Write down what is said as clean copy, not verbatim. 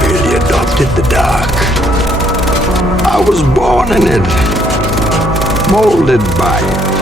Really adopted the dark. I was born in it, molded by it.